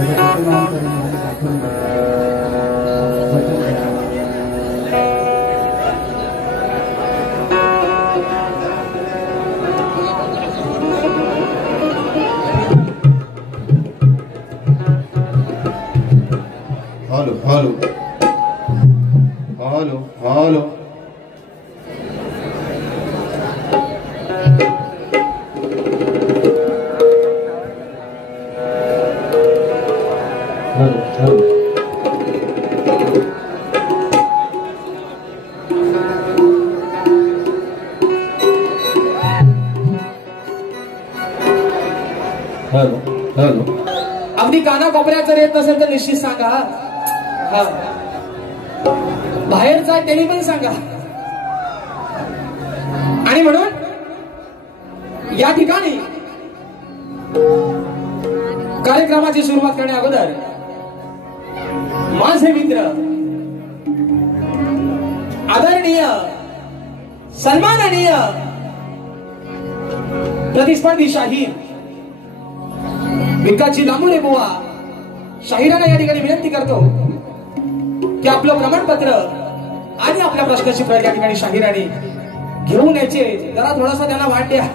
Halo, halo, halo, halo. Hello hello. अगदी काना कोपऱ्यात जर येत नसेल तर निश्चित सांगा. हा, बाहेरचा त्यांनी पण सांगा. आणि म्हणून या ठिकाणी कार्यक्रमाची सुरुवात करण्या अगोदर माझे मित्र आदरणीय सन्माननीय प्रतिस्पर्धी शाहीर विकासजी लांबुरे बुवा शाहिरांना या ठिकाणी विनंती करतो की आपलं प्रमाणपत्र आणि आपल्या प्रश्नाची प्रत या ठिकाणी शाहिरांनी घेऊन यायचे. जरा थोडासा त्यांना वाट द्या.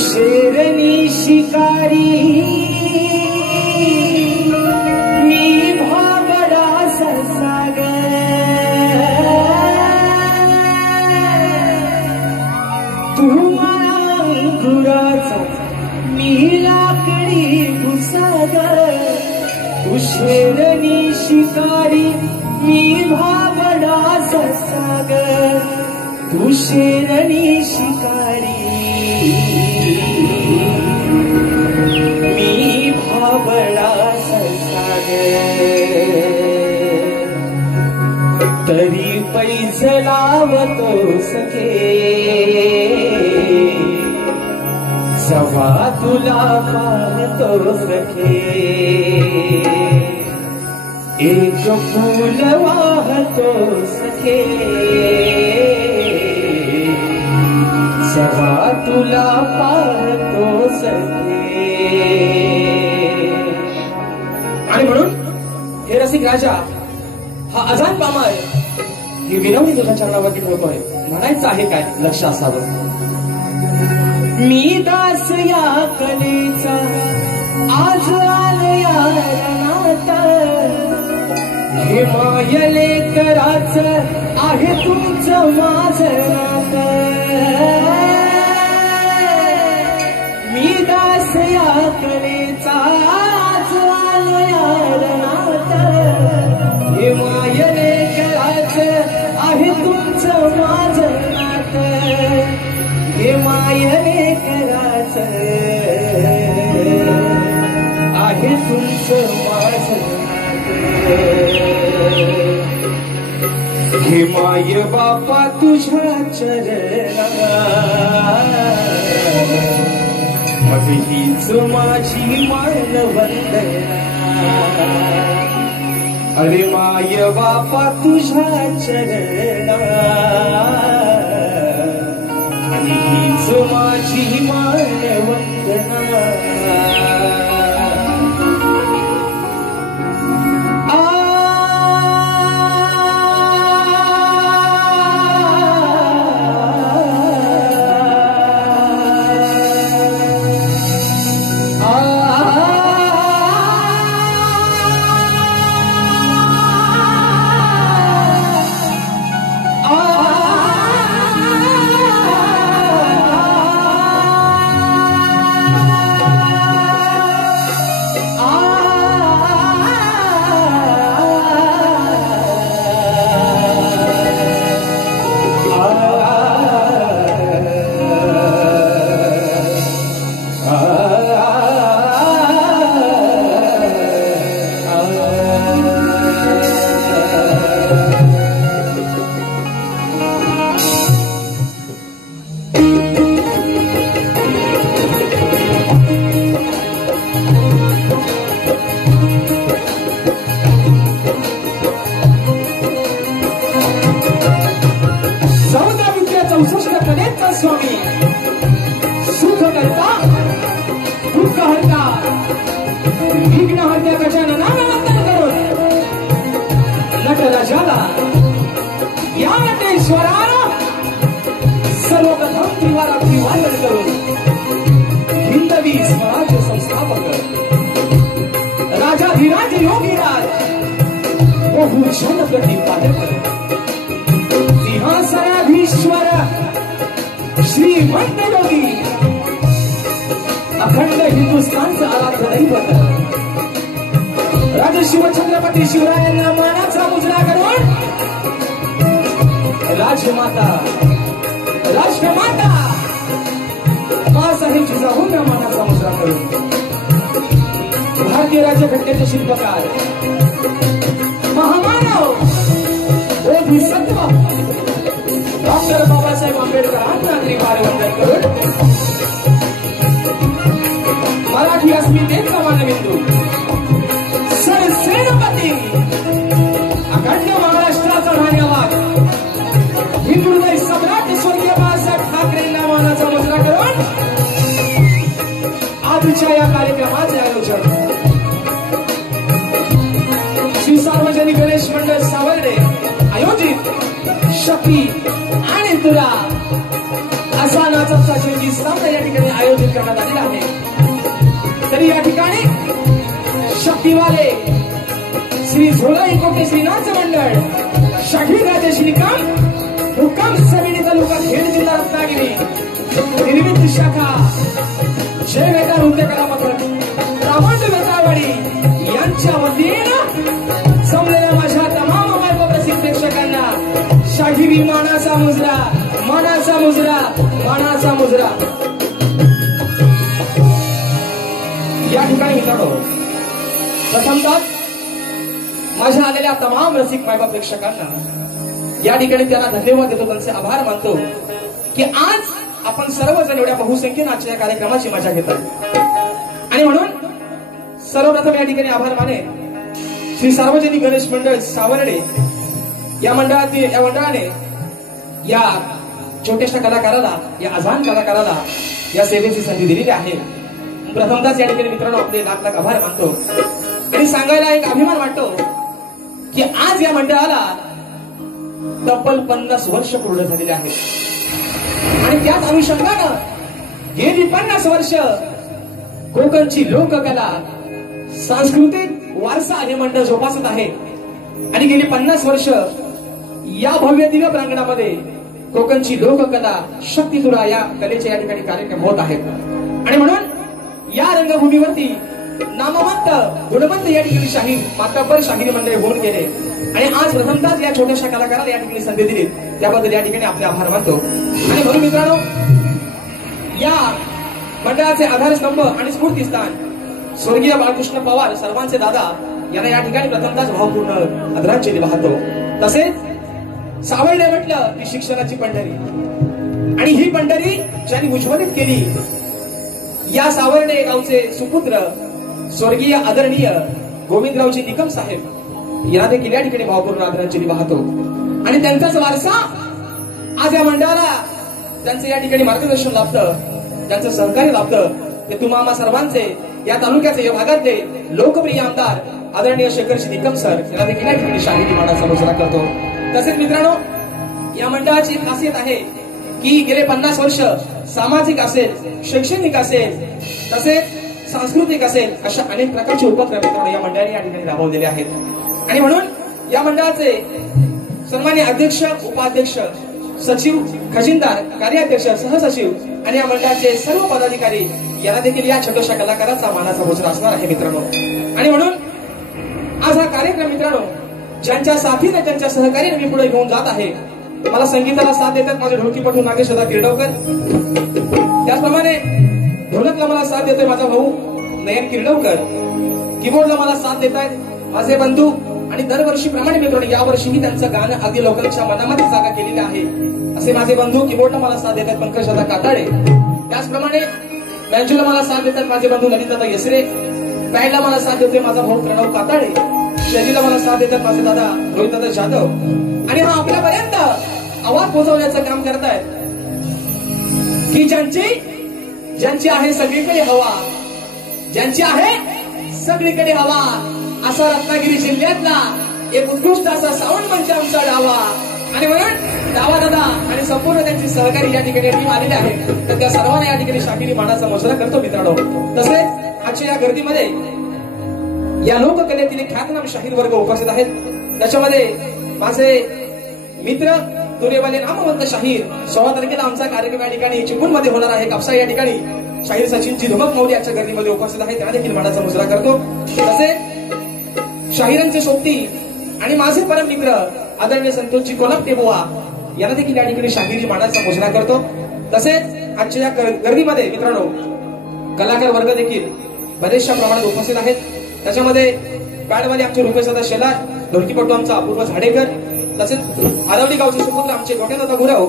शेरनी शिकारी मी भाबडा ससाग तू मला अंकुराचा मी लाकडी घुसाग. तू शेरनी शिकारी मी भाबडा ससाग. तू शेरनी शिकारी मी भाबडा ससाग. तरी पैज लावतो सखे जवा तुला पाहतो सखे. एक फूल वाहतो सखे जवा तुला पाहतो सखे. आणि म्हणून हे रसिक राजा हा अजान पामाय ही विनवणी तुझ्या चरणावरती ठेवतोय. म्हणायचं आहे काय लक्ष असावं. मी दास या कलेचा आज आलया रणात. हे मायले कराचं आहे तुमचं माझं नातं. मी दास या कलेचा आज आलया रणात. हे मायले कराचं आहे तुमचं माझं नातं. हे मायले कराचं आहे तुमचं माझं नातं. हे माय बापा तुझ्या चरणात मग हीच माझी मानवंदना. अरे माय बापा तुझ्या चरणात आणि हीच माझी मानवंदना. योगीराज बहु जनपती पादकर सिंहासनाधीश्वर श्रीमंत योगी अखंड हिंदुस्थानचा आराध्य दैवत राजशिव छत्रपती शिवरायांना मानाचा मुजरा करून राजमाता राष्ट्रमाता मासाहेब जिजाऊंना मानाचा मुजरा करून भारतीय राज्यघटनेचे शिल्पकार महामानव बोधिसत्व डॉक्टर बाबासाहेब आंबेडकरांना त्रिवारवंदन करून मराठी अस्मितेचा मानबिंदू सरसेनापती अखंड महाराष्ट्राचा धन्यवाद हिंदुहृदय सम्राट स्वर्गीय बाळासाहेब ठाकरेंना मानाचा मुजरा करून आजच्या या कार्यक्रमाचे आयोजन श्री सार्वजनिक गणेश मंडळ सावर्डे आयोजित शक्ती आणि तुला असा नाचाचा शेवटी सामना या ठिकाणी आयोजित करण्यात आलेला आहे. तरी या ठिकाणी शक्तीवाले श्री झोलाई कोटे श्रीनाथ मंडळ शाहीर राजे श्रीकांत मुक्काम समिती तालुका खेड जिल्हा रत्नागिरी निर्मित शाखा जय वेदा नृत्य कला पथक रामंड वेतावाडी यांच्या वतीनं जमलेल्या माझ्या तमाम मायबापासिक प्रेक्षकांना शाहिरी मानाचा मुजरा मानाचा मुजरा मानाचा मुजरा. या ठिकाणी मित्रांनो प्रथमतः माझ्या आलेल्या तमाम रसिक मायबाप प्रेक्षकांना या ठिकाणी त्यांना धन्यवाद देतो, त्यांचे आभार मानतो की आज आपण सर्वजण एवढ्या बहुसंख्येने आजच्या कार्यक्रमाची मजा घेतात. आणि म्हणून सर्वप्रथम या ठिकाणी आभार माने श्री सार्वजनिक गणेश मंडळ सावर्डे या मंडळाने या छोट्याशा कलाकाराला या अजान कलाकाराला या सेवेची संधी दिलेली आहे. प्रथमतःच या ठिकाणी मित्रांनो आपले लाख लाख आभार मानतो आणि सांगायला एक अभिमान वाटतो की आज या मंडळाला तब्बल 50 वर्ष पूर्ण झालेले आहेत आणि त्याच अनुषंगानं गेली 50 वर्ष कोकणची लोककला सांस्कृतिक वारसा हे मंडळ जोपासत आहे आणि गेली 50 वर्ष या भव्य दिव्य प्रांगणामध्ये कोकणची लोककला शक्तीतुरा या कलेचे या ठिकाणी कार्यक्रम होत आहेत. आणि म्हणून या रंगभूमीवरती नामवंत गुणवंत या ठिकाणी शाहीर मातब्बर शाहिरी मंडळ होऊन गेले आणि आज प्रथमतःच या छोट्याशा कलाकाराला या ठिकाणी संधी दिली त्याबद्दल या ठिकाणी आपले आभार मानतो. आणि म्हणून मित्रांनो या मंडळाचे आधारस्तंभ आणि स्फूर्तीस्थान स्वर्गीय बाळकृष्ण पवार सर्वांचे दादा यांना या ठिकाणी प्रथमतःच भावपूर्ण आदरांजली वाहतो. तसेच सावर्डे म्हटलं की शिक्षणाची पंढरी आणि ही पंढरी ज्यांनी उज्ज्वलित केली या सावर्डे गावचे सुपुत्र स्वर्गीय आदरणीय गोविंदरावजी निकम साहेब यांना देखील या ठिकाणी भावपूर्ण आदरांजली वाहतो. आणि त्यांचाच वारसा आज या मंडळाला त्यांचं या ठिकाणी मार्गदर्शन लाभतं, त्यांचं सहकार्य लाभतं ते तुम्हा सर्वांचे या तालुक्याचे या भागातले लोकप्रिय आमदार आदरणीय शेखरजी निकम सर यांना देखील या ठिकाणी शाहिरी मानाचा मुजरा करतो. तसेच मित्रांनो या मंडळाची एक खासियत आहे की गेले 50 वर्ष सामाजिक असेल शैक्षणिक असेल तसेच सांस्कृतिक असेल अशा अनेक प्रकारचे उपक्रम मित्रांनो या मंडळाने या ठिकाणी राबवलेले आहेत. आणि म्हणून या मंडळाचे सन्माननीय अध्यक्ष उपाध्यक्ष सचिव खजिनदार कार्याध्यक्ष सहसचिव आणि या मंडळाचे सर्व पदाधिकारी यांना देखील या छोट्याशा कलाकाराचा मानाचा मुजरा असणार आहे मित्रांनो. आणि म्हणून आज हा कार्यक्रम मित्रांनो ज्यांच्या साथीने ज्यांच्या सहकार्याने मी पुढे घेऊन जात आहे मला संगीताला साथ देतात माझे ढोलकीपटू नागेशदा किर्डवकर, त्याचप्रमाणे ढोलकला मला साथ देतोय माझा भाऊ नयन किर्डवकर, कीबोर्डला मला साथ देत आहेत माझे बंधू आणि दरवर्षीप्रमाणे मित्रांनो यावर्षीही त्यांचं गाणं अगदी लोकांच्या मनामध्ये जागा केलेली आहे असे माझे बंधू कीबोर्डला मला साथ देतात पंकजदा काताडे, त्याचप्रमाणे बँजूला मला साथ देतात माझे बंधू ललितदादा यसरे, पॅडला मला साथ देतोय माझा भाऊ प्रणव काताडे, शैलीला मला साथ देतात माझे दादा रोहितदादा जाधव आणि हा आपल्यापर्यंत आवाज पोहोचवण्याचं काम करतायत की ज्यांची आहे सगळीकडे हवा, ज्यांची आहे सगळीकडे हवा असा रत्नागिरी जिल्ह्यातला एक उत्कृष्ट असा साऊंड मंच आमचा डावा. आणि म्हणून डावा दादा आणि संपूर्ण त्यांची सहकारी या ठिकाणी टीम आलेली आहे तर त्या सर्वांना या ठिकाणी शाहिरी मानाचा मुजरा करतो मित्रांनो. तसेच आजच्या या गर्दीमध्ये या लोककलेतील ख्यातनाम शाहीर वर्ग उपस्थित आहेत. त्याच्यामध्ये माझे मित्र तुरेवाले नामवंत शाहीर 16 तारखेला आमचा कार्यक्रम या ठिकाणी चिपळूण मध्ये होणार आहे. कापसा या ठिकाणी शाहीर सचिनजी धमक मौली याच्या गर्दीमध्ये उपस्थित आहेत. त्यांना देखील मानाचा मुजरा करतो. तसेच शाहिरांचे सोबती आणि माझे परम मित्र आदरणीय संतोषजी कोलपटे बुवा यांना देखील या ठिकाणी शाहिरी मानाचा मुजरा करतो. तसेच आजच्या या गर्दीमध्ये मित्रांनो कलाकार वर्ग देखील बरेचशा प्रमाणात उपस्थित आहेत. त्याच्यामध्ये पॅडवाले आमचे रुपेशदा शेलार, ढोलकीपटू आमचा अपूर्व झाडेकर, तसेच आरवली गावचे सुपुत्र आमचे गोट्यादादा गुरव,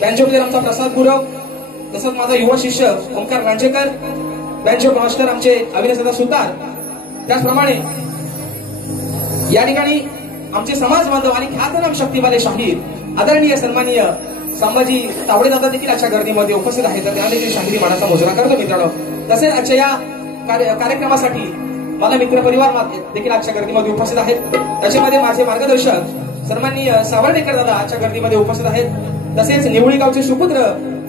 बँजो प्लेअर आमचा प्रसाद गुरव, तसंच माझा युवा शिष्य ओंकार रांजेकर, बँजो मास्टर आमचे अविनाशदा सुतार. त्याचप्रमाणे या ठिकाणी आमचे समाज बांधव आणि ख्यातनाम शक्तीवाले शाहीर आदरणीय सन्माननीय संभाजी तावडे दादा देखील आजच्या गर्दीमध्ये उपस्थित आहेत. तर त्यांना देखील शाहिरी मानाचा मुजरा करतो मित्रांनो. तसेच आजच्या या कार्यक्रमासाठी मला मित्र परिवार देखील आजच्या गर्दीमध्ये उपस्थित आहेत. त्याच्यामध्ये माझे मार्गदर्शक सन्माननीय सावर्डेकर दादा आजच्या गर्दीमध्ये उपस्थित आहेत. तसेच निवळी गावचे सुपुत्र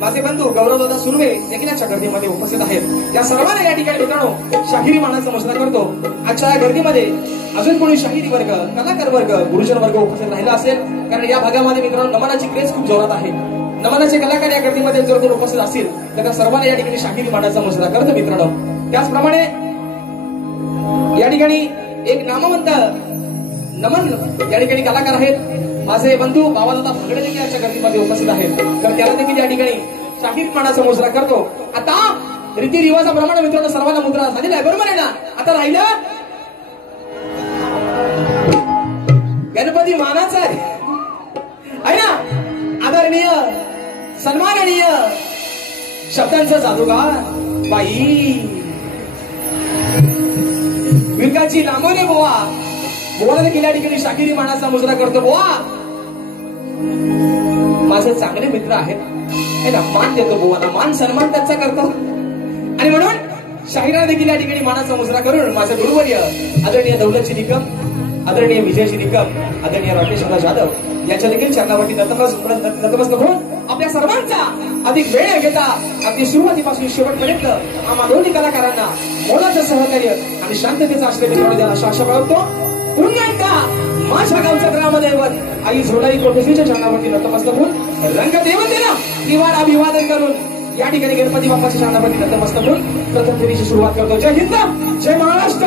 माझे बंधू गौरवदादा सुर्वे देखील आजच्या गर्दीमध्ये उपस्थित आहेत. त्या सर्वांना या ठिकाणी मित्रांनो शाहिरी मानाचा मुजरा करतो. आजच्या या गर्दीमध्ये अजून कोणी शाहिरी वर्ग, कलाकार वर्ग, गुरुजन वर्ग उपस्थित राहिला असेल, कारण या भागामध्ये मित्रांनो नमनाची क्रेज खूप जोरात आहे. नमनाचे कलाकार या गर्दीमध्ये जर कोण उपस्थित असतील तर त्या सर्वांना या ठिकाणी शाहिरी मानाचा मुजरा करतो मित्रांनो. त्याचप्रमाणे या ठिकाणी एक नामवंत नमन या ठिकाणी कलाकार आहेत माझे बंधू बाबादादा भगडे देखील याच्या गर्दीमध्ये उपस्थित आहेत. तर त्याला देखील या ठिकाणी शाहीर मानाचा मुजरा करतो. आता रीतिरिवाजाप्रमाणे मित्रांनो सर्वांना मुद्रा झालेला आहे, बरोबर आहे ना. आता राहिलं गणपती मानाचा आहे ना. आदरणीय सन्माननीय शब्दांचा जादूगार बाई विकाची लांबवणे बुवा बोला देखील या ठिकाणी शाहिरी मानाचा मुजरा करतो. बुवा माझे चांगले मित्र आहेत ना, मान देतो बुवाला, मान सन्मान त्यांचा करतो. आणि म्हणून शाहिरांना देखील या ठिकाणी मानाचा मुजरा करून माझे गुरुवर्य आदरणीय दौलतजी निकम, आदरणीय विजयजी निकम, आदरणीय राकेशदा जाधव यांच्या देखील चरणावरती नतमस्तक होऊन आपल्या सर्वांचा अधिक वेळ घेता अगदी सुरुवातीपासून शेवटपर्यंत आम्हा दोन्ही कलाकारांना मोलाचं सहकार्य आणि शांततेचा आश्रय मित्रांनो द्यायला आशा बाळगतो. पुन्हा एकदा माझ्या गावच्या ग्रामदैवत आई झोडाई कोटेश्वरीच्या चरणावरती नतमस्तक होऊन रंगदेवतेला दिवाण अभिवादन करून या ठिकाणी गणपती बाप्पाच्या चरणावरती नतमस्तक होऊन प्रथम फेरीची सुरुवात करतो. जय हिंद, जय महाराष्ट्र.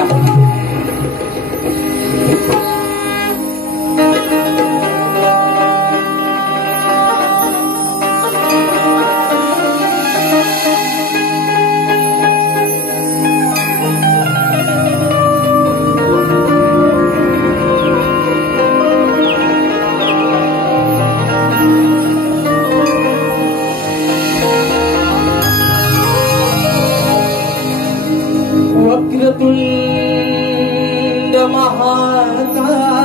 वक्रतुंड महाकाय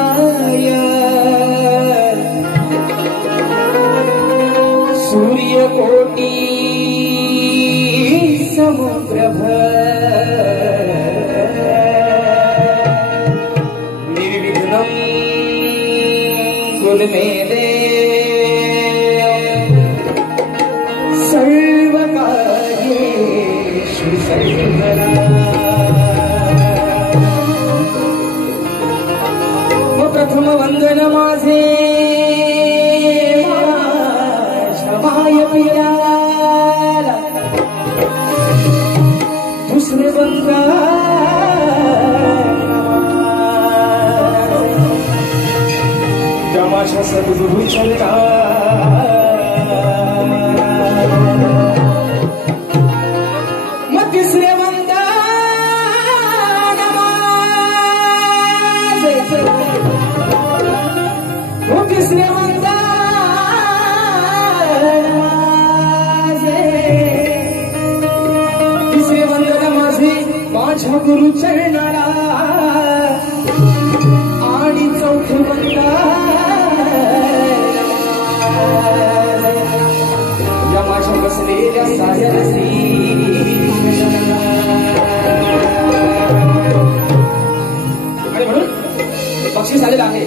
सूर्यकोटी समप्रभ निर्विघ्नं कुरुमेले सर्वकार्येषु सर्वदा. प्रथम वंदन माझे माय पियाला, दुसरे वंदन माझ्या सद्गुरूंच्या, मग तिसरे वंदन माझे, तिसरे वंदन माझे माझ्या गुरु चरणाला, आणि चौथे वंदन या माझ्या बसलेल्या साऱ्या आणि म्हणून बक्षीस आलेलं आहे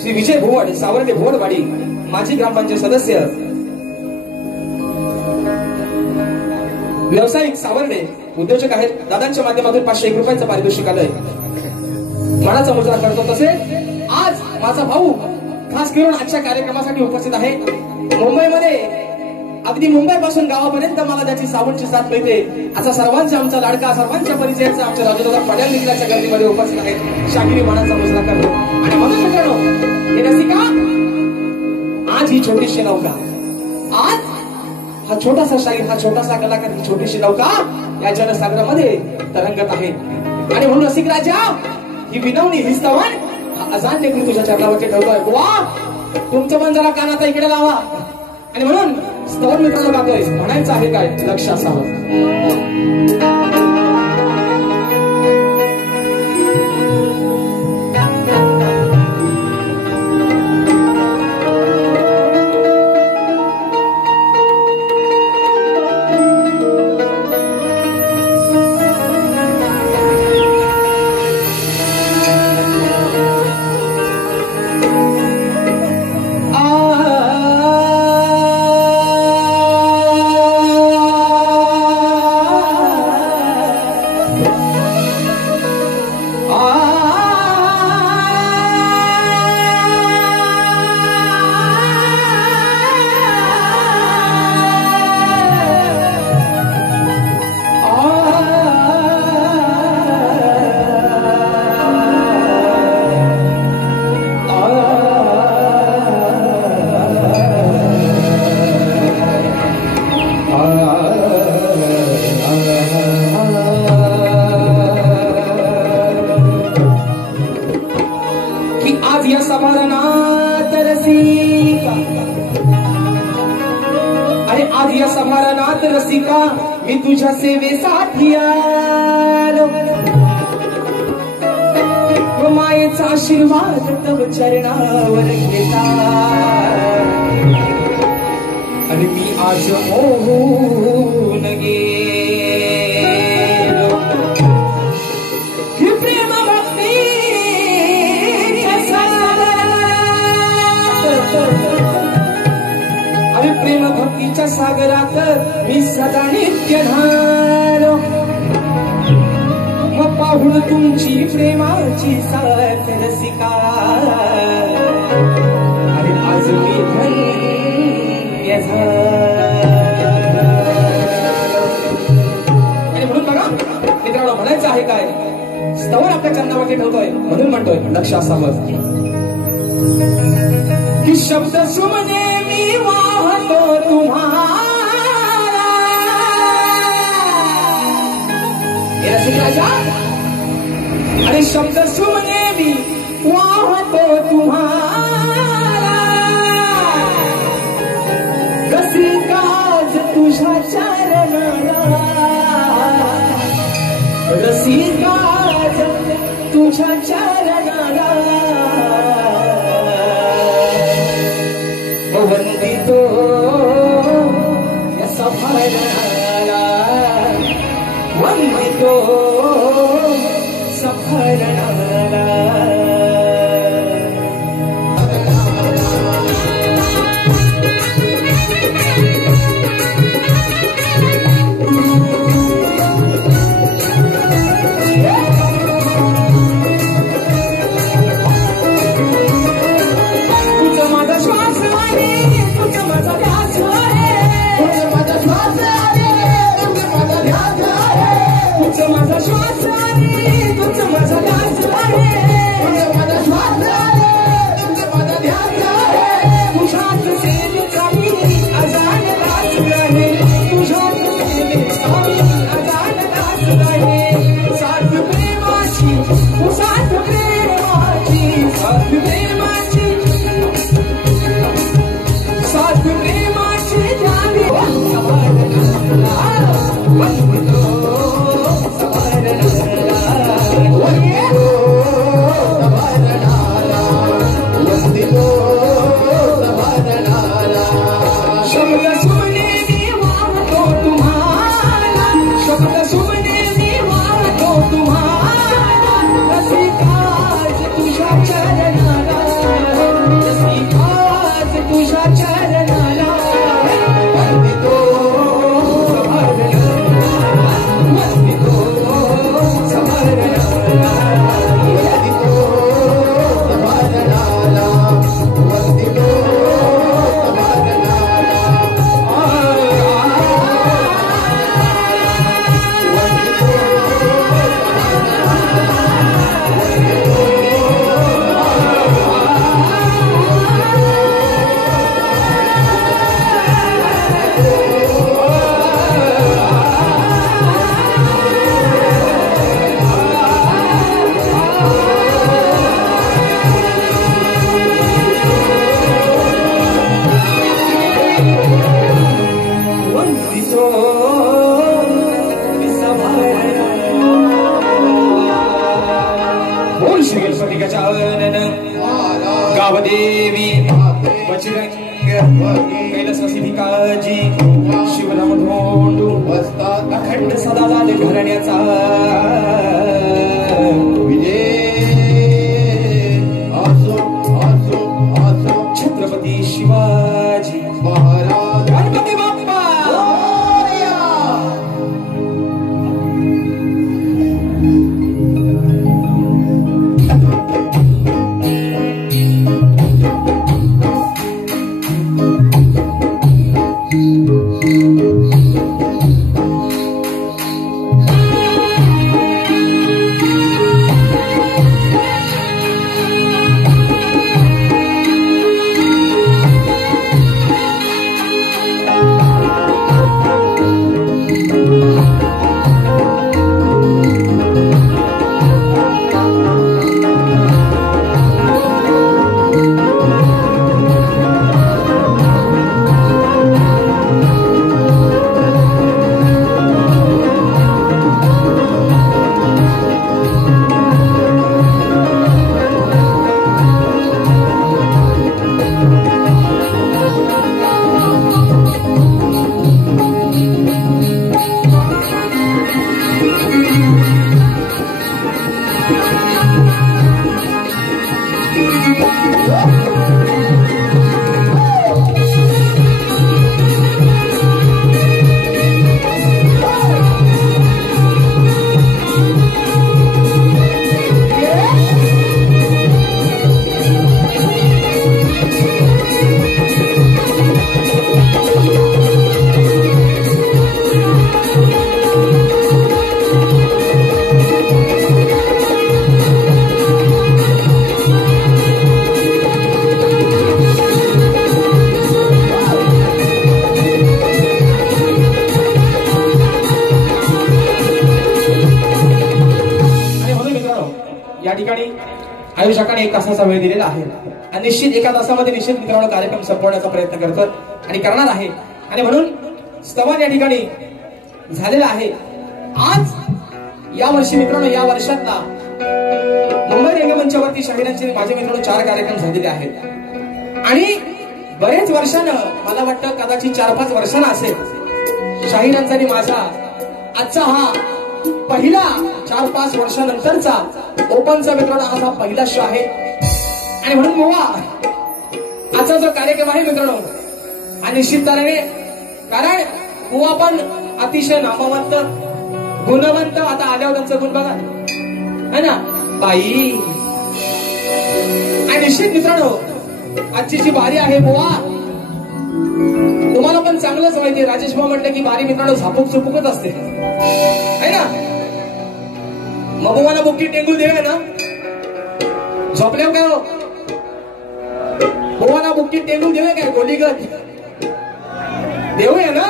श्री विजय भोवड सावर्डे भोवडवाडी माजी ग्रामपंचायत सदस्य व्यावसायिक सावर्डे उद्योजक आहेत. दादांच्या माध्यमातून 501 रुपयाचं पारितोषिक आलंय. मनाचा मुजरा करतो. तसे आज माझा भाऊ खास करून आजच्या कार्यक्रमासाठी उपस्थित आहे. मुंबईमध्ये अगदी मुंबई पासून गावापर्यंत मला त्याची सावंतची साथ मिळते असा सर्वांचा आमचा लाडका, सर्वांच्या परिचयाचा आमच्या राजूदादा पड्याल निघण्याच्या गर्दीमध्ये उपस्थित आहे. शाहिरी मनाचा मुजरा करतो. आणि म्हणून मित्रांनो, हे रसिका, आज ही छोटीशी नौका, आज हा छोटासा शाहीर, हा छोटासा कलाकार, ही छोटीशी नौका या जनसागरामध्ये तरंगत आहे. आणि म्हणून रसिक राजा, ही विनवणी, ही स्तवन, हा अजान देखील तुझ्या चरणावरती ठेवतोय. वा, तुमचं मन जरा कान आता इकडे लावा. आणि म्हणून स्तवन मित्रांनो गातोय. म्हणायचं आहे काय, लक्ष असावं. रसिका, मी तुझ्या सेवेसाठी आलो. मायेचा आशीर्वाद तव चरणावर घेता. आणि मी आज मोहून गेलो. प्रेम भक्ती प्रेम भक्तीच्या सागरात मी सदा नित्य न्हालो. मग पाहुण तुमची प्रेमाची साथ रसिका. आणि आज मी धन्य झालो. आणि म्हणून बघा मित्रांनो, म्हणायचं आहे काय, स्तवन आपल्या चरणावरती ठेवतोय. म्हणून म्हणतोय, लक्ष असावं की शब्द सुमने मी वाहतो तुम्हाला. रसिक राजा, अरे शब्द सुमने मी वाहतो तुम्हाला. रसिकाज तुझ्या चरणाला. रसिकाज तुझ्या चरणाला. वंदितो या सफरणाला. वंदितो सफरणाला. माझा गावदेवी बजरंग कैलासवासी भिकाजी शिवराम धोंडू अखंड सदा झाले घराण्याचा विजय असो असो असो छत्रपती शिवाजी महाराज गणपती बाप्पा आयोजकांनी 1 तासाचा वेळ दिलेला आहे आणि निश्चित 1 तासामध्ये निश्चित मित्रांनो कार्यक्रम संपवण्याचा प्रयत्न करतो आणि करणार आहे आणि म्हणून स्तवन या ठिकाणी झालेला आहे. आज या वर्षी मित्रांनो या वर्षातला मुंबई रंगमंचावरती शाहिरांचे माझे मित्रांनो 4 कार्यक्रम झालेले आहेत आणि बरेच वर्षानं मला वाटतं कदाचित 4-5 वर्षांना असेल शाहिरांचा आणि माझा आजचा हा पहिला 4-5 वर्षानंतरचा ओपनचा मित्रांनो हा पहिला शो आहे आणि म्हणून मोवा आजचा जो कार्यक्रम आहे मित्रांनो हा निश्चितपणे कारण मोवा पण अतिशय नामवंत गुणवंत आता आल्यावर त्यांचं गुण बघा है ना बाई आणि निश्चित मित्रांनो आजची जी बारी आहे मोवा तुम्हाला पण चांगलंच माहिती राजेश भाऊ म्हटलं की बारी मित्रांनो झापूक झुपूकच असते है ना मग मला बुक्की टेंगू देवे ना झोपले काय हो बोवाला बुक्की टेंगू देवे काय गोलीगत देऊया ना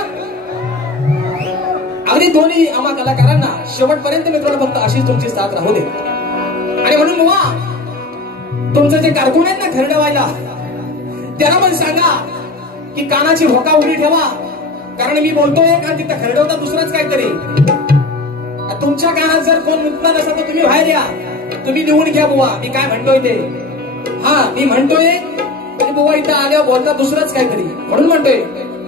अगदी दोन्ही आम्हा कलाकारांना शेवटपर्यंत मित्रांनो फक्त अशीच तुमची साथ राहू दे आणि म्हणून बुवा तुमचं जे कारकून आहेत ना खरडवायला त्यांना पण सांगा की कानाची भोका उडी ठेवा कारण मी बोलतोय कारण तिथं खरडवता दुसरंच काहीतरी तुमच्या कानात जर कोण मुक्ता नसेल तर तुम्ही बाहेर या तुम्ही निवडून घ्या बुवा मी काय म्हणतोय ते हा मी म्हणतोय आणि बुवा इथं आल्यावर बोलता दुसरंच काहीतरी म्हणून म्हणतोय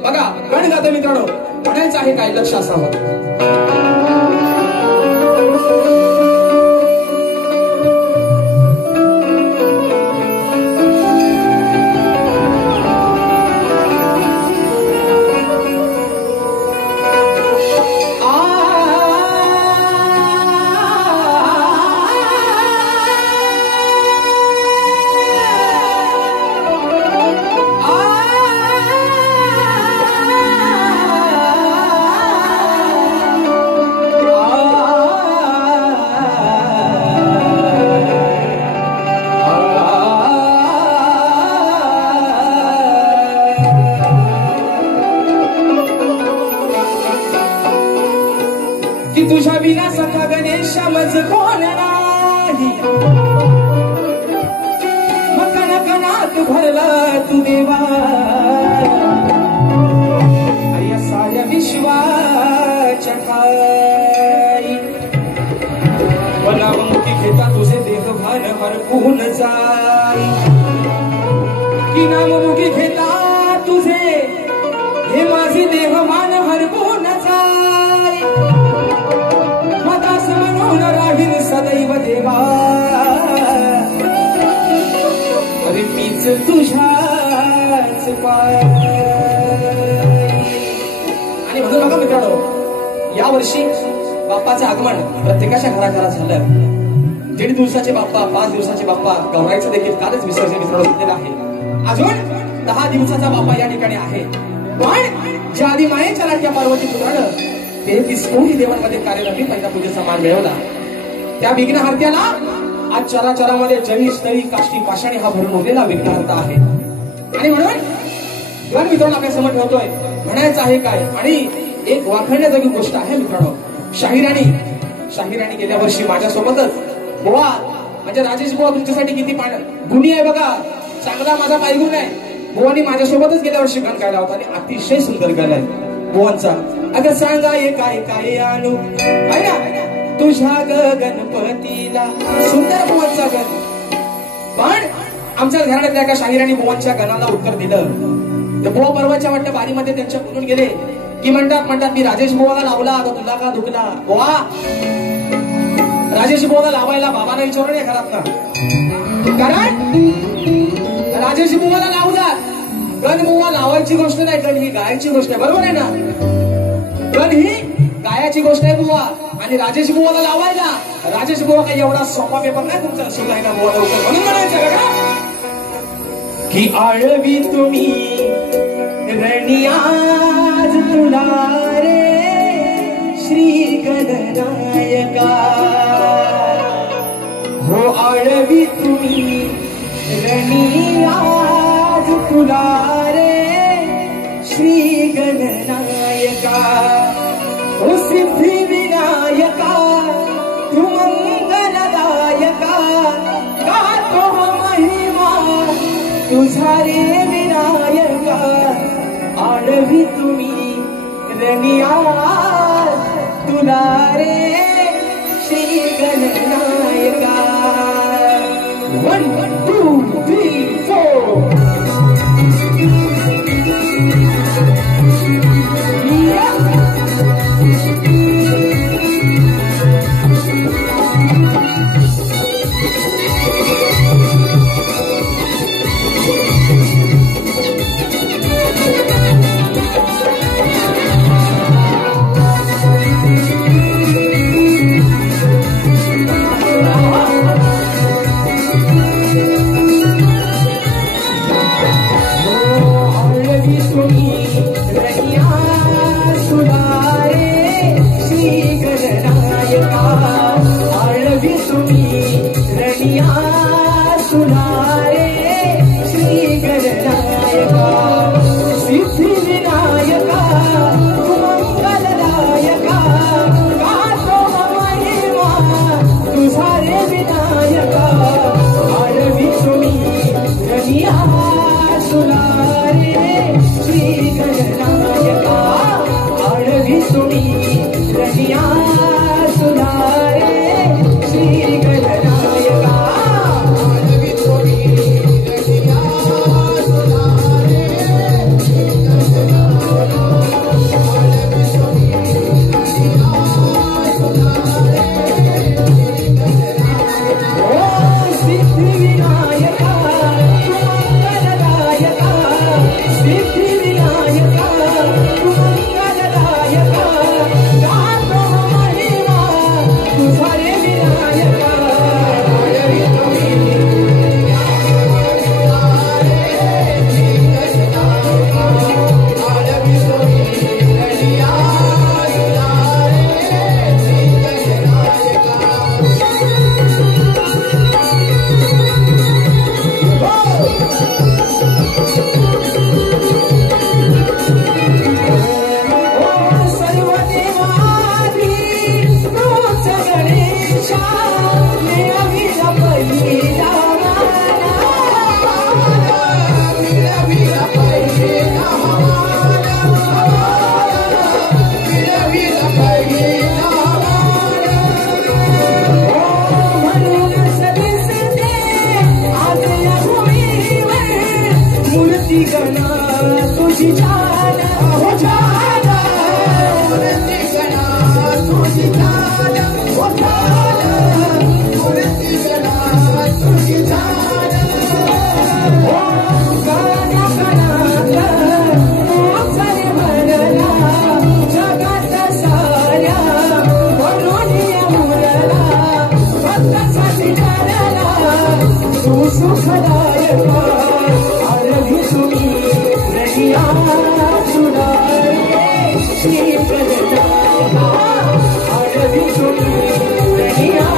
बघा गण गातो मित्रांनो म्हणायचं आहे काय लक्ष असावं तुझ्या विना सखा गणेश मज कोण नाही मग कणात भरला तू देवा या साऱ्या विश्वाच्या ठाई वनामुखी घेता तुझे देह भान हरपून जाई की नाममुखी घेता तुझे हे माझे देहमान हरपून जाय मदास म्हणून राहील सदैव देवा अरे मीच तुझ्याच पाय आणि म्हणून बघा मित्रांनो या वर्षी बाप्पाचं आगमन प्रत्येकाच्या घराघरात झालं 1.5 दिवसाचे बाप्पा 5 दिवसाचे बाप्पा गौराईचं देखील कालच विसर्जन मित्रांनो झालेलं आहे अजून 10 दिवसाचा बाप्पा या ठिकाणी आहे पण ज्या आधी मायेच्या लाटक्या पार्वती पुराणं 33 कोटी देवांमध्ये कार्यरत पहिला पूजेचा मान मिळवला त्या विघ्नहर्त्याला आज चराचरामध्ये जळी स्थळी काष्टी पाषाणी हा भरून उरलेला विघ्नहर्ता आहे आणि म्हणून गण मित्रांनो आपल्या समोर ठेवतोय म्हणायचं आहे काय आणि एक वाखण्याजोगी गोष्ट आहे मित्रांनो शाहिराणी गेल्या वर्षी माझ्यासोबतच बुवा म्हणजे राजेश बुवा तुमच्यासाठी किती गुणी आहे बघा चांगला माझा पायगुण आहे बुवानी माझ्यासोबतच गेल्या वर्षी गाणं गायला होता आणि अतिशय सुंदर गायलाय बुवांचा अगं सांगा काय काय आणू आहे ना तुझ्या गणपतीला सुंदर बुवांचा गण पण आमच्या घराण्यातल्या एका शाहिराणी बुवांच्या गणाला उत्तर दिलं तर बुवा परवाच्या वाटतं बारीमध्ये त्यांच्या बोलून गेले की म्हणतात मी राजेश बुवाला लावला तर तुला का दुखला बुवा राजेश बुवाला लावायला बाबांना विचारलं नाही घरात ना कारण राजेश बुवाला लावतात गण बुवा लावायची गोष्ट नाही गण ही गायची गोष्ट आहे बरोबर आहे ना गण ही गायाची गोष्ट आहे बुवा आणि राजेश बुवाला लावायला राजेश बुवा काही एवढा सोपा पेपर नाही तुमचा शिवायला बुवा लवकर म्हणून म्हणायचं का की आळवी तुम्ही रणियाज तुला रे श्री गणनायका हो आळवी तुम्ही रणियाज तुला रे श्री गणनायका हो सिद्धी विनायका तू मंगलदायका गातो महिमा तुझा रे विनायका आळवी तुम्ही रणियाज तुला रे श्री गणनायका 1 2 3 4 सिद्धिविनायका पुरती गणा तुझी जान हो जान पुरती गणा तुझी जान हो जान पुरती गणा तुझी जान गाण्या गाण्यात मोठे भरला जगात साऱ्या म्हणून मुरला भक्तासाठी ठरला तू सुखदायक आरधी तुम्ही रहिया सुनारे श्री गणनायका आरधी तुम्ही रहिया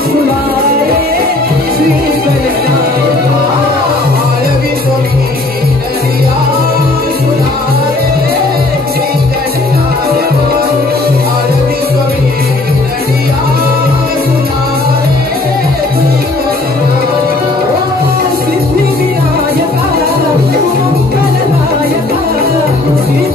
सुनारे श्री गणनायका आरवी तुम्ही रहिया सुनारे श्री गणनायका आरवी तुम्ही रहिया सुनारे श्री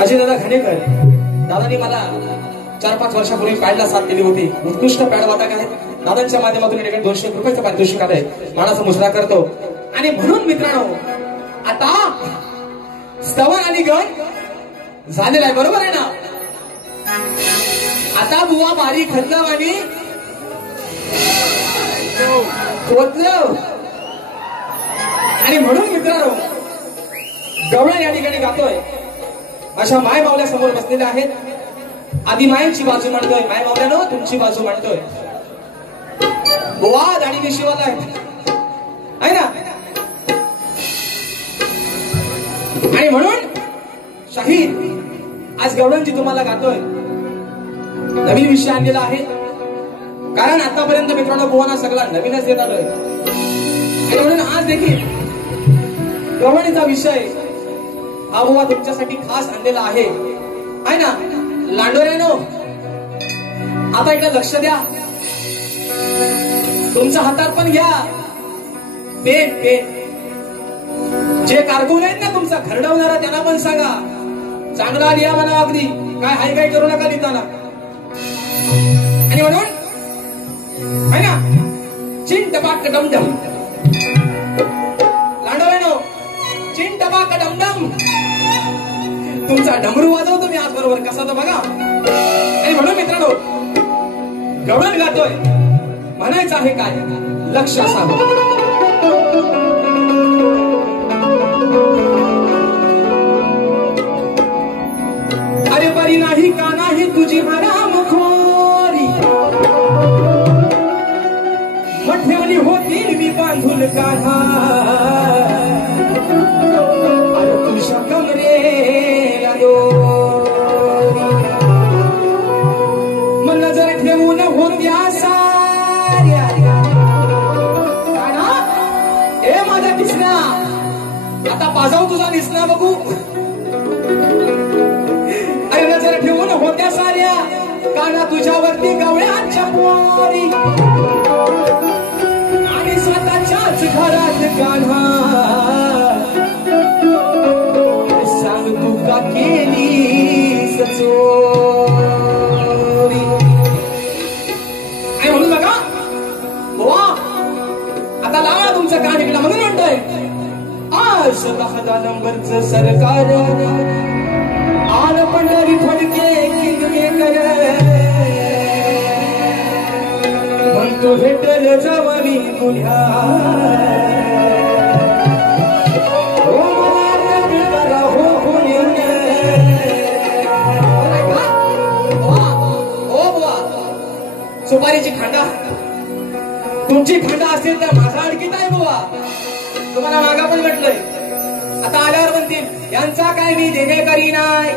अजयदादा घाणेकर दादांनी मला 4-5 वर्षापूर्वी पॅडला साथ दिली होती. उत्कृष्ट पॅड वादक आहेत. दादांच्या माध्यमातून 200 रुपयाचं पारितोषिक आहे. मानाचा मुजरा करतो. आणि म्हणून मित्रांनो आता स्तवन आणि गण झालेला आहे, बरोबर आहे ना? आता बुवा बारी खतम आणि खोदलं. आणि म्हणून मित्रांनो गवळण या ठिकाणी गातोय. अशा माय मावल्या समोर बसलेल्या आहेत. आधी मायची बाजू म्हणतोय, माय मावल्यानो तुमची बाजू म्हणतोय. बुवा दाढी मिशीवाला आहे ना? आणि म्हणून शाहीर आज गवळणजी तुम्हाला गातोय. नवीन विषय आणलेला आहे, कारण आतापर्यंत मित्रांनो बुवाना सगळा नवीनच देत आलोय. आणि म्हणून आज देखील गवळणीचा विषय हा बुवा तुमच्यासाठी खास आणलेला आहे ना? लांडोऱ्यानो आता इकडे लक्ष द्या. तुमच्या हातात पण घ्या पेन. जे कारकून आहेत ना तुमचा खरडवणारा त्यांना पण सांगा चांगला लिहा म्हणा. अगदी काय हाय काय करू नका लिहिताना. आणि म्हणून है ना चिन टपाक डमडम. लांडोऱ्यानो चिन टपाक डमडम. तुमचा डमरू वाजवतो मी आज बरोबर कसा तर बघा. आणि म्हणून मित्रांनो गवळण गातोय म्हणायचं आहे काय लक्ष असावं. अरे बरी नाही का नाही तुझी हरामखोरी मठेवली होती मी बांधून काढा अरे तुझ्या कमरेला दोरी मन नजर ठेवून होत्या साऱ्या काढा ए माझा किसना आता पाजाव तुझा निसना बघू. अरे नजर ठेवून होत्या साऱ्या काना तुझ्यावरती गवळ्याच्या पोरी आणि स्वतःच्याच घरात कान्हा सांग तू का केलीस चोरी. आणि म्हणून बघा बुवा आता लावा तुमचं कान इकडं म्हणून म्हणतोय आज 10 नंबरचं सरकार आल पंढरी फडके किंगमेकर म्हणतो भेटल जवळी तुझ्या हो मला करा हो बुवा सुपारीची खांडा तुमची खांडा असेल तर माझा अडकीत आहे बुवा. तुम्हाला मागा पण म्हटलंय आता आल्यावर म्हणतील यांचा काय मी देणेकरी नाही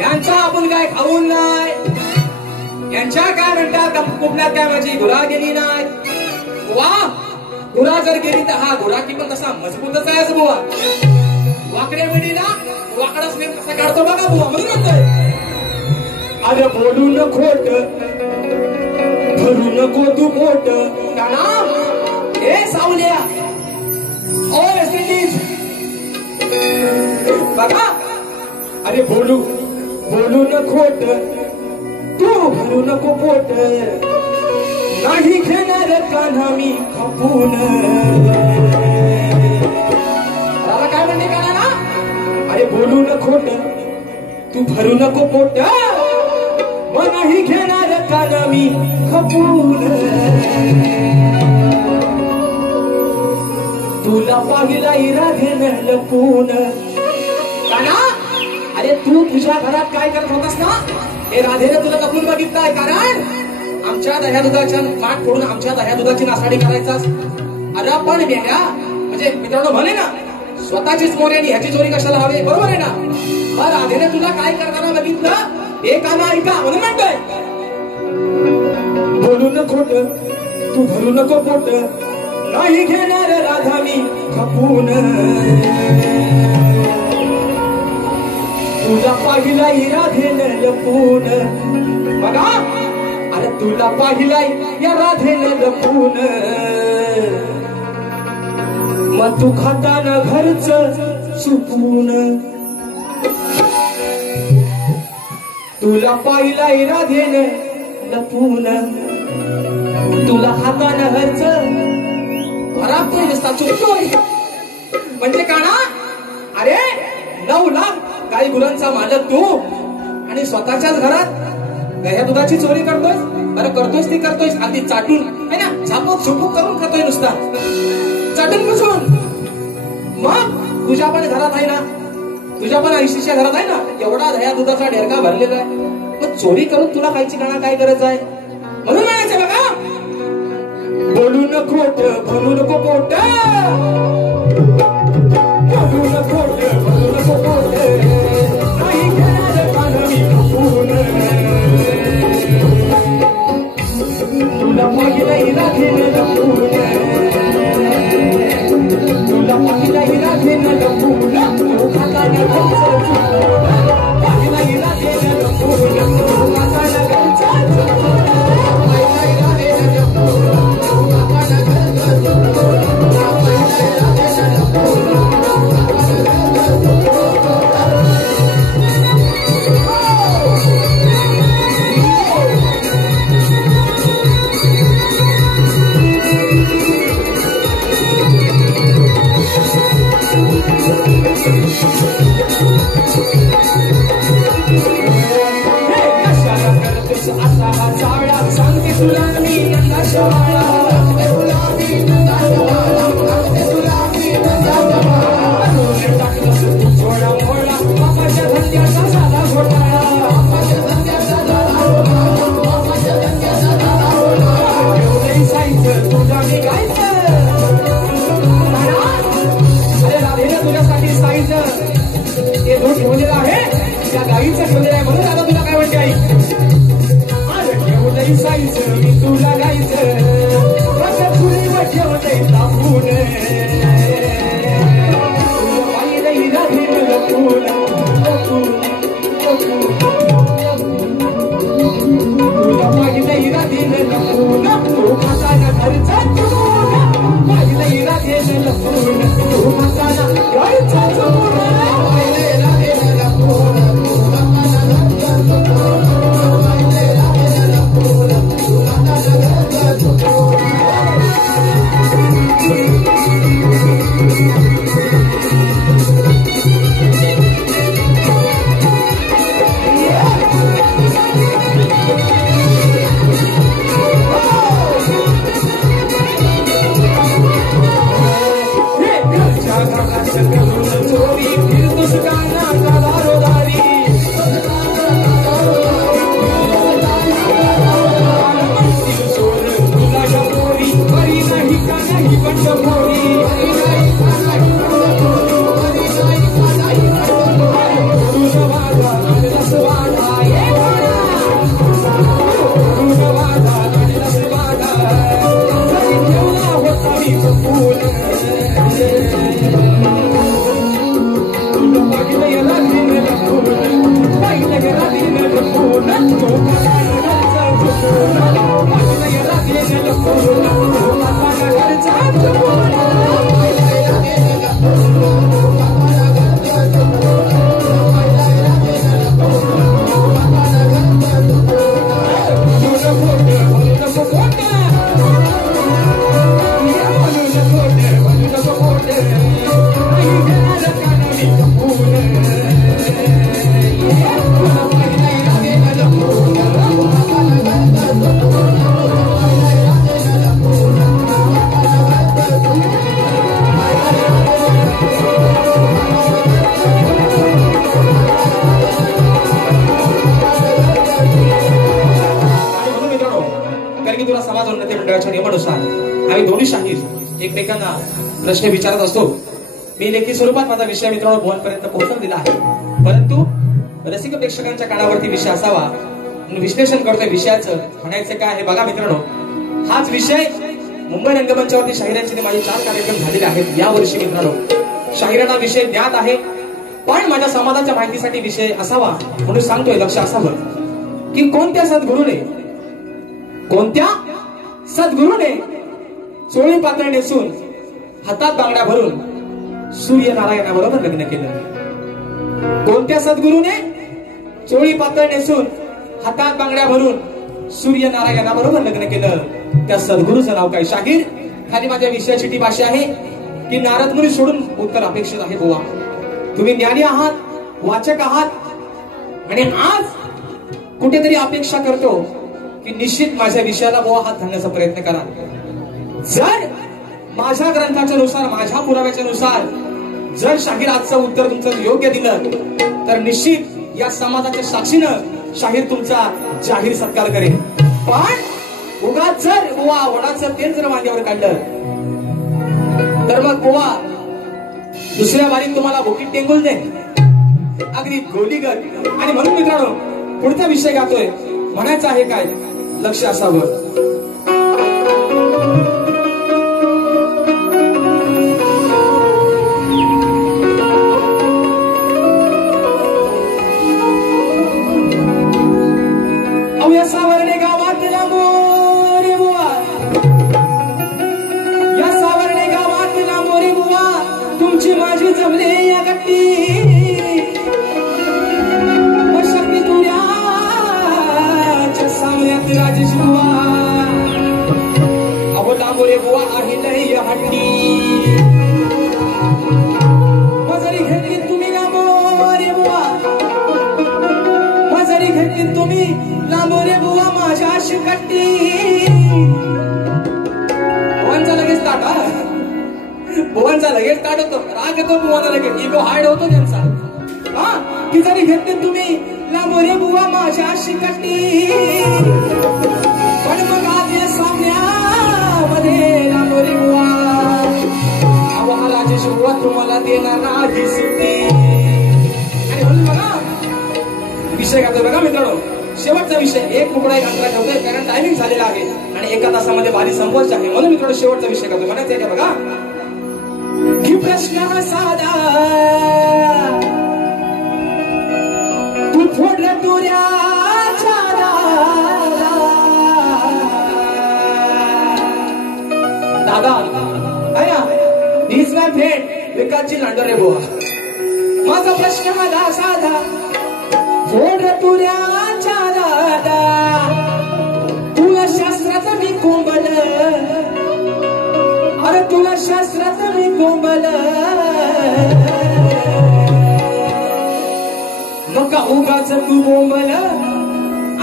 यांचा आपण काय खाऊन नाही यांच्या काय म्हणतात कुठल्यात काय माझी गुरा गेली नाही. वा गुरा जर गेली तर हा गुराकी पण तसा मजबूतच आहे बुवा. वाकड्या मिडीला वाकडा स्नेम कसा काढतो बघा बुवा. म्हणून म्हणतोय अरे बोलू न खोट भरू नको तू पोट काना हे सावल्या ओ वेस्ट इंडिज बघा अरे बोलू न खोट तू भरू नको पोट नाही घेणार कान्हा मी खपून. काय म्हणते काना ना अरे बोलू न खोट तू भरू नको पोट मग नाही घेणार कान्हा मी खपून. तुला पाहिला राधेनं लपून काना अरे तू तुझ्या घरात काय करत होतास ना हे राधेने तुला लपून बघितलंय कारण आमच्या दह्या दुधाच्या पाठ फोडून आमच्या दह्या दुधाची नासाडी करायचास. अरे पण बेड्या म्हणजे मित्रांनो म्हणे ना स्वतःचीच मोरी आणि ह्याची चोरी कशाला हवे बरोबर आहे ना. मग राधेने तुला काय करताना बघितलं हे काना ऐका म्हणून म्हणतोय बोलू न खोट तू भरू नको पोट नाही घेणार राधा मी खपून. तुला पाहिलाय राधेनं लपून बघा अरे तुला पाहिलाय या राधेनं लपून मग तू खाताना घरच सुकून. तुला पाहिलाय राधेनं लपून तुला खाताना घरच राबतोय नुसता चुकतोय म्हणजे काना अरे 9 लाख गाई गुरांचा मालक तू आणि स्वतःच्याच घरात दह्या दुधाची चोरी करतोय. अरे करतोयस ती करतोयस अगदी चाटून है ना झापूक झुपूक करून खातोय नुसता चाटून पुसून. मग तुझ्या पण घरात आहे ना तुझ्या पण आयुष्याच्या घरात आहे ना एवढा दह्या दुधाचा ढेरका भरलेला आहे मग चोरी करून तुला खायची काना काय गरज आहे. म्हणून म्हणायचं बघा बोलू न खोट भरू नको पोट बोलू न खोट भरू नको पोट नाही घेणार कान्हा मी खपून. तुला पाहिलाय राधेनं लपून तुला पाहिलाय राधेनं लपून तू खाताना घरचं पाहिलाय राधेनं लपून तू खाताना घरचं पाहिलाय राधेनं लपून तू खाताना घरचं सुलामी नंदाच्या बाळा सुलामी नंदाच्या बाळा सुलामी नंदाच्या बाळा टाकलंस तू थोडा मोडा बापाच्या धंद्याचा झाला घोटाळा बापाच्या धंद्याचा झाला घोटाळा बापाच्या धंद्याचा झाला घोटाळा एवढे जायचं तुझा निघायचं अरे राधेनं तुझ्यासाठी साईचं ते दूध ठेवलेलं आहे त्या गाईचं ठेवलेलं आहे म्हणून आता तुला काय म्हणते आई अरे ठेवलंय साईचं मी तुला गाईचं कसं चुलीवर ठेवलंय तापून तुझं पाहिलंय राधेनं लपून तुला पाहिलंय राधेनं लपून तू खाताना घरचा चुकून पाहिलंय राधेनं लपून तू खाताना घरचा चुकून पाहिलंय राधेनं लपून तू खाताना घरचा चुकून पाहिलंय राधेनं लपून तू खाताना घरचा चुकून चोरी फिरतोस गाना दारोदारी सोड तुझ्या पोरी बरी नाही का नाही बंड पोरी तुझं वादा आणलास वादा तुझं वादा आणलास वादा जरी ठेवला होता मी जपून आम्ही दोन्ही शाहीर एकमेकांना प्रश्न विचारत असतो. मी लेखी स्वरूपात माझा विषय मित्रांनो भुवनपर्यंत पोहोचवून दिला आहे, परंतु रसिक प्रेक्षकांच्या कानावरती विषय असावा म्हणून विश्लेषण करतोय. विषयाचं म्हणायचं काय आहे बघा मित्रांनो, हाच विषय मुंबई रंगमंचावरती शाहिरांचे माझे 4 कार्यक्रम झालेले आहेत. या वर्षी मित्रांनो शाहिरांना विषय ज्ञात आहे, पण माझ्या समाजाच्या माहितीसाठी विषय असावा म्हणून सांगतोय. लक्ष असावं की कोणत्या सद्गुरूने चोळी पातळ नेसून हातात बांगड्या भरून सूर्यनारायणाबरोबर लग्न केलं. कोणत्या सद्गुरूने चोळी पातळ नेसून हातात बांगड्या भरून सूर्यनारायणाबरोबर लग्न केलं? त्या सद्गुरूचं नाव काय? शाहीर खाली माझ्या विषयाची टीप अशी आहे की नारद मुनी सोडून उत्तर अपेक्षित आहे. बुवा तुम्ही ज्ञानी आहात, वाचक आहात, आणि आज कुठेतरी अपेक्षा करतो की निश्चित माझ्या विषयाला बुवा हात घालण्याचा प्रयत्न करा. जर माझ्या ग्रंथाच्या नुसार, माझ्या पुराव्याच्या नुसार जर शाहीर आजचं उत्तर तुमचं योग्य दिलं तर निश्चित या समाजाच्या साक्षीनं शाहीर तुमचा जाहीर सत्कार करेल. पण उगाच जर बुवा वडाचं तेल जर मांडीवर काढलं तर मग बुवा दुसऱ्या वारीत तुम्हाला भोकीत टेंगुल दे अगदी गोलीगत. आणि म्हणून मित्रांनो पुढचा विषय गातोय. म्हणायचं आहे काय? लक्ष असावं. या सावर्णे गावातला मोरे बुवा, या सावर्णे गावातला मोरे बुवा, तुमची माझी जमले या गट्टी. शक्ती तुऱ्याच्या सामन्यात राजेश बुवा, अहो लांबोरे बुवा आहे लय हट्टी. मजरी घेतली तुम्ही लांबोरे बुवा, मजरी घेतली तुम्ही लांबोरे बुवा माझ्या शिकट्टी. बुवांचा लगेच काढ होतो, राग येतो बुवाला लगेच, इगो हार्ड होतो त्यांचा. हा की जरी घेतले तुम्ही लांबोरे बुवा माझ्या शिकटी, पण मग आज या सामन्यामध्ये लांबोरे बुवा आवा राजेश बुवा तुम्हाला देणार नाही सुट्टी. आणि म्हणून बघा विषय घातोय बघा मित्रांनो, शेवटचा विषय एक मुकडा एक अंतरा ठेवतोय कारण टायमिंग झालेला आहे आणि एका तासामध्ये बारी संपवायची आहे. म्हणून मित्रांनो शेवटचा विषय घातोय म्हणायचं आहे बघा की प्रश्न साधा तू फोडला तुऱ्याच्या दादा आहे ना, हीच माय फ्रेंड विकासची लांडोरे बुवा. माझा प्रश्न मला साधा फोड तुऱ्याच्या दादा, तुला शास्त्राचं मी कोंबल, अरे तुला शास्त्राचं मी कोंबल, मग उगाच तू बोंबल,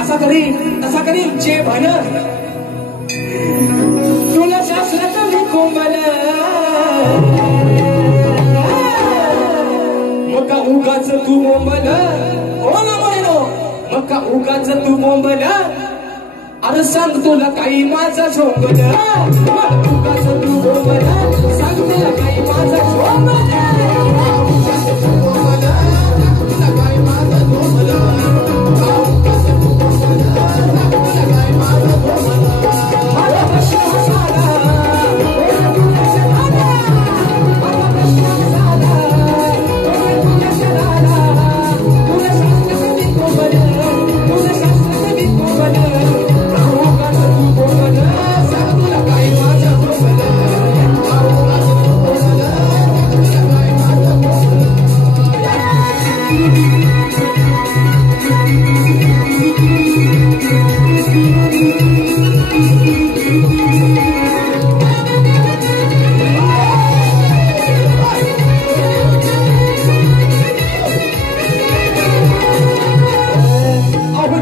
असा करी तसा करी जे भन, तुला शास्त्राचं मी कोंबल, मग उगाच तू बोंबल, हो ना म्हणो मग उगाच तू बोंबल, अरे सांग तुला काही माझा झोंबल, उगाच तू बोंबल, सांग तुला काही माझा झोंबल,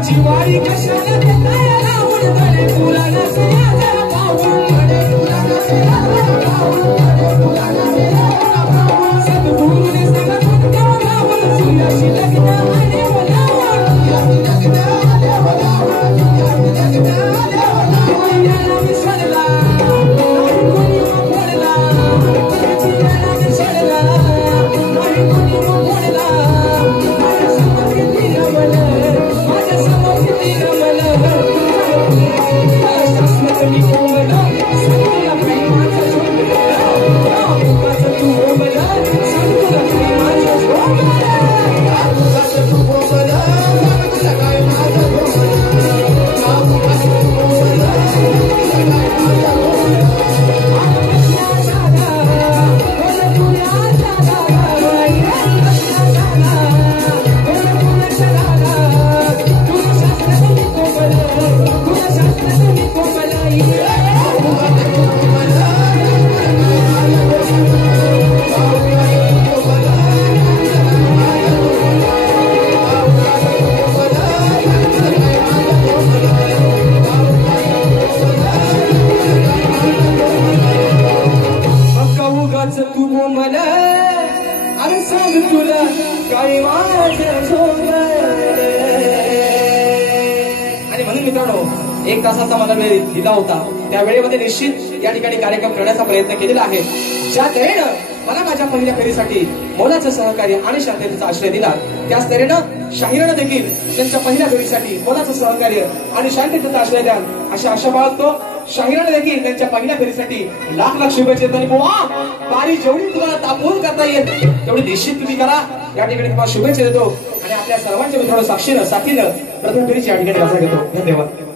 जिवारी कशाला देताय लावून गडे, तुला नसेल जरा पाहून गडे, तुला नसेल जरा पाहून, सद्गुरूने सांगून देव लावून, तुझ्याशी लग्न आले वलावून, तुझ्याशी लग्न आले वलावून, तुझ्याशी लग्न आले वलावून, याला विसरला नाही कोणी मोडला, याला विसरला नाही कोणी मोडला, माझ्या समोर किती रमलं, माझ्या समोर किती रमलं, शास्त्राचं मी कोंबल, सांग तुला काही माझं झोंबल, उगाच तू बोंबल, सांग तुला काही माझं झोंबल, उगाच तू बोंबल, सांग तुला काही माझं झोंबल, उगाच तू बोंबल, सांग तुला काही माझं झोंबल, तू बोंबल, अरे सांग तुला काही माझं झोंबल. आणि म्हणून मित्रांनो एक तासाचा मला वेळ दिला होता, त्या वेळेमध्ये निश्चित या ठिकाणी कार्यक्रम करण्याचा प्रयत्न केलेला आहे. ज्या तऱ्हेनं मला माझ्या पहिल्या फेरीसाठी मोलाचं सहकार्य आणि शांततेचा आश्रय दिला, त्याच तऱ्हेनं शाहिरानं देखील त्यांच्या पहिल्या फेरीसाठी मोलाचं सहकार्य आणि शांततेचा आश्रय द्याल अशी आशा बाळगतो. शाहिरानं देखील त्यांच्या पहिल्या फेरीसाठी लाख लाख शुभेच्छा देतो. आणि बुवा बारी जेवढी तुम्हाला तापवून करता येईल तेवढी निश्चित तुम्ही करा. या ठिकाणी तुम्हाला शुभेच्छा देतो आणि आपल्या सर्वांच्या मित्रांनो साथीनं प्रथम फेरीची या ठिकाणी रजा घेतो. धन्यवाद.